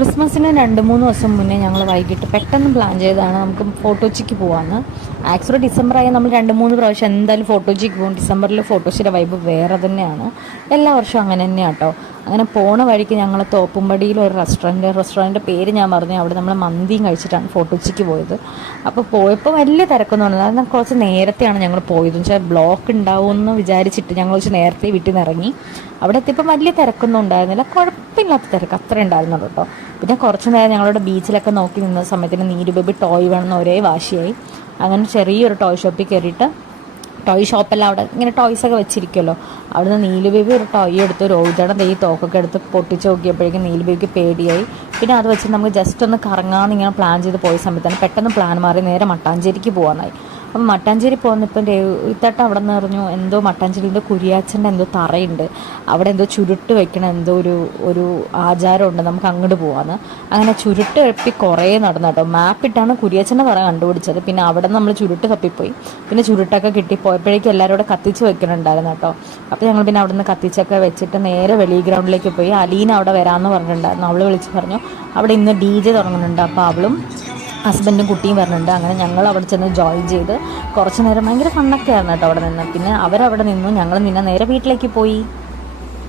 ക്രിസ്മസിന് 2-3 ദിവസം മുന്നേ ഞങ്ങൾ വൈകിട്ട് പെട്ടെന്ന് പ്ലാൻ ചെയ്തതാണ് നമുക്ക് ഫോട്ടോച്ചിക്ക് പോകാമെന്ന്. ആക്ച്വലി ഡിസംബറായി നമ്മൾ 2-3 പ്രാവശ്യം എന്തായാലും ഫോട്ടോച്ചിക്ക് പോകും. ഡിസംബറിൽ ഫോട്ടോച്ചിയുടെ വൈബ് വേറെ തന്നെയാണ്. എല്ലാ വർഷവും അങ്ങനെ തന്നെയാണ് കേട്ടോ. അങ്ങനെ പോണ വഴിക്ക് ഞങ്ങൾ തോപ്പുംപടിയിൽ ഒരു റെസ്റ്റോറൻറ്റിൻ്റെ പേര് ഞാൻ പറഞ്ഞു. അവിടെ നമ്മൾ മന്തിയും കഴിച്ചിട്ടാണ് ഫോട്ടോച്ചിക്ക് പോയത്. അപ്പോൾ പോയപ്പോൾ വലിയ തിരക്കൊന്നും ഉള്ളത്, എന്നാൽ കുറച്ച് നേരത്തെയാണ് ഞങ്ങൾ പോയത്. വെച്ചാൽ ബ്ലോക്ക് ഉണ്ടാവുമെന്ന് വിചാരിച്ചിട്ട് ഞങ്ങൾ കുറച്ച് നേരത്തെ വീട്ടിൽ നിന്ന് ഇറങ്ങി. അവിടെ എത്തിയപ്പോൾ വലിയ തിരക്കൊന്നും ഉണ്ടായിരുന്നില്ല, കുഴപ്പമില്ലാത്ത തിരക്ക് അത്ര ഉണ്ടായിരുന്നുള്ളൂ കേട്ടോ. പിന്നെ കുറച്ച് നേരം ഞങ്ങളുടെ ബീച്ചിലൊക്കെ നോക്കി നിന്ന സമയത്തിന് നീരു ബേബി ടോയ് വേണമെന്ന് ഒരേ വാശിയായി. അങ്ങനെ ചെറിയൊരു ടോയ് ഷോപ്പിൽ കയറിയിട്ട്, ടോയ് ഷോപ്പെല്ലാം അവിടെ ഇങ്ങനെ ടോയ്സൊക്കെ വെച്ചിരിക്കുമല്ലോ, അവിടുന്ന് നീലു ബേബി ഒരു ടോയ് എടുത്ത് രോഹിതയുടെ ഈ തോക്കൊക്കെ എടുത്ത് പൊട്ടിച്ച് നോക്കിയപ്പോഴേക്കും നീലു ബേബിക്ക് പേടിയായി. പിന്നെ അത് വെച്ച് നമുക്ക് ജസ്റ്റ് ഒന്ന് കറങ്ങാമെന്ന് ഇങ്ങനെ പ്ലാൻ ചെയ്ത് പോയ സമയത്താണ് പെട്ടെന്ന് പ്ലാൻ മാറി നേരെ മട്ടാഞ്ചേരിക്ക് പോകാനായി. അപ്പം മട്ടാഞ്ചേരി പോകുന്നപ്പം രവിത്തട്ട അവിടെ നിന്ന് പറഞ്ഞു എന്തോ മട്ടാഞ്ചേരിൻ്റെ കുരിയാച്ചൻ്റെ എന്തോ തറയുണ്ട്, അവിടെ എന്തോ ചുരുട്ട് വെക്കണം, എന്തോ ഒരു ആചാരമുണ്ട്, നമുക്ക് അങ്ങോട്ട് പോകാമെന്ന്. അങ്ങനെ ചുരുട്ട് എപ്പി കുറേ നടന്നു കേട്ടോ. മാപ്പിട്ടാണ് കുരിയാച്ചൻ്റെ തറ കണ്ടുപിടിച്ചത്. പിന്നെ അവിടെ നിന്ന് നമ്മൾ ചുരുട്ട് തപ്പിപ്പോയി. പിന്നെ ചുരുട്ടൊക്കെ കിട്ടിപ്പോയപ്പോഴേക്കും എല്ലാവരും കൂടെ കത്തിച്ച് വെക്കണുണ്ടായിരുന്നു കേട്ടോ. അപ്പോൾ ഞങ്ങൾ പിന്നെ അവിടെ നിന്ന് കത്തിച്ചൊക്കെ വെച്ചിട്ട് നേരെ വെളി ഗ്രൗണ്ടിലേക്ക് പോയി. അലീന അവിടെ വരാമെന്ന് പറഞ്ഞിട്ടുണ്ടായിരുന്നു. അവൾ വിളിച്ച് പറഞ്ഞു അവിടെ ഇന്ന് DJ തുടങ്ങുന്നുണ്ട്, അപ്പോൾ അവളും ഹസ്ബൻഡും കുട്ടിയും പറഞ്ഞിട്ടുണ്ട്. അങ്ങനെ ഞങ്ങൾ അവിടെ ചെന്ന് ജോയിൻ ചെയ്ത് കുറച്ച് നേരം ഭയങ്കര ഫണ്ണൊക്കെ ആയിരുന്നു കേട്ടോ അവിടെ നിന്ന്. പിന്നെ അവരവിടെ നിന്നു, ഞങ്ങൾ നേരെ വീട്ടിലേക്ക് പോയി.